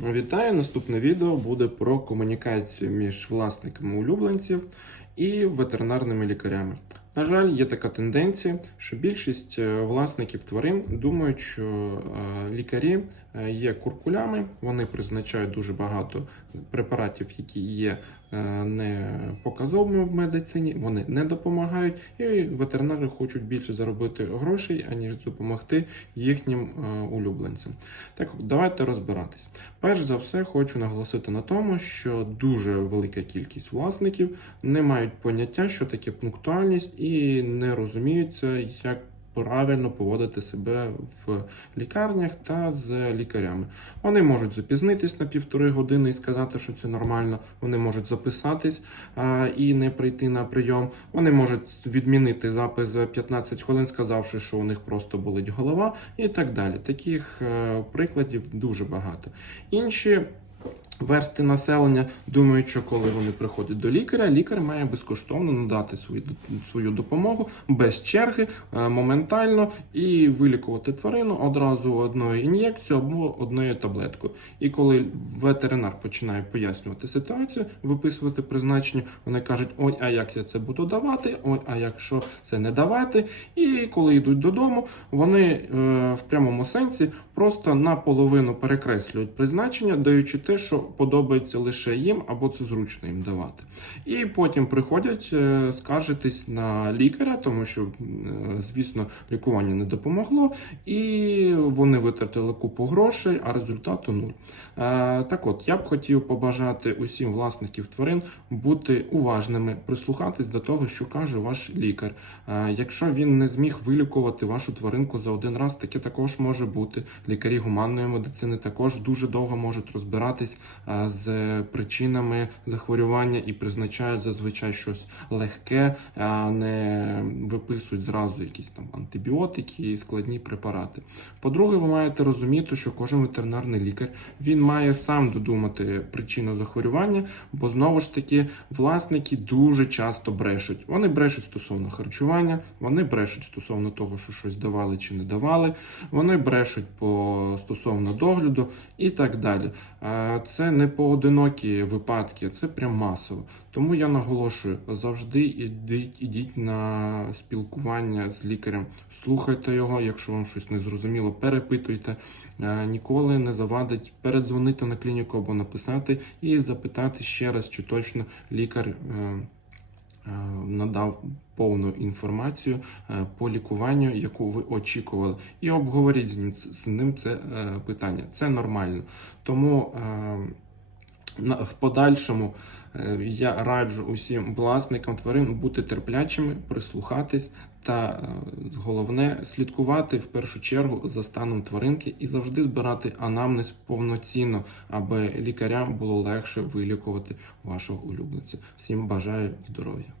Вітаю! Наступне відео буде про комунікацію між власниками улюбленців і ветеринарними лікарями. На жаль, є така тенденція, що більшість е, власників тварин думають, що е, лікарі е, є куркулями, вони призначають дуже багато препаратів, які є не показовими в медицині, вони не допомагають, і ветеринари хочуть більше заробити грошей, аніж допомогти їхнім улюбленцям. Так, давайте розбиратись. Перш за все, хочу наголосити на тому, що дуже велика кількість власників не мають поняття, що таке пунктуальність, і не розуміються, як правильно поводити себе в лікарнях та з лікарями. Вони можуть запізнитись на півтори години і сказати, що це нормально. Вони можуть записатись а, і не прийти на прийом. Вони можуть відмінити запис за 15 хвилин, сказавши, що у них просто болить голова, і так далі. Таких е, прикладів дуже багато. Інші. Версти населення думають, що коли вони приходять до лікаря, лікар має безкоштовно надати свою, свою допомогу без черги, е, моментально і вилікувати тварину одразу одною ін'єкцією або одною таблеткою. І коли ветеринар починає пояснювати ситуацію, виписувати призначення, вони кажуть: ой, а як я це буду давати? Ой, а якщо це не давати? І коли йдуть додому, вони е, в прямому сенсі просто наполовину перекреслюють призначення, даючи те, що подобається лише їм, або це зручно їм давати. І потім приходять е, скаржитись на лікаря, тому що, е, звісно, лікування не допомогло, і вони витратили купу грошей, а результату нуль. Е, Так от, я б хотів побажати усім власників тварин бути уважними, прислухатись до того, що каже ваш лікар. Якщо він не зміг вилікувати вашу тваринку за один раз, таке також може бути. Лікарі гуманної медицини також дуже довго можуть розбиратись з причинами захворювання і призначають зазвичай щось легке, а не виписують зразу якісь там антибіотики і складні препарати. По-друге, ви маєте розуміти, що кожен ветеринарний лікар він має сам додумати причину захворювання, бо знову ж таки власники дуже часто брешуть. Вони брешуть стосовно харчування, вони брешуть стосовно того, що щось давали чи не давали, вони брешуть по стосовно догляду і так далі. Е, Не поодинокі випадки, це прям масово. Тому я наголошую, завжди ідіть, ідіть на спілкування з лікарем, слухайте його, якщо вам щось не зрозуміло, перепитуйте. Е, Ніколи не завадить передзвонити на клініку або написати і запитати ще раз, чи точно лікар. Надав повну інформацію е, по лікуванню, яку ви очікували, і обговоріть з ним з ним це е, питання. Це нормально. Тому е, в подальшому я раджу усім власникам тварин бути терплячими, прислухатись та головне слідкувати в першу чергу за станом тваринки і завжди збирати анамнез повноцінно, аби лікарям було легше вилікувати вашого улюбленця. Всім бажаю здоров'я.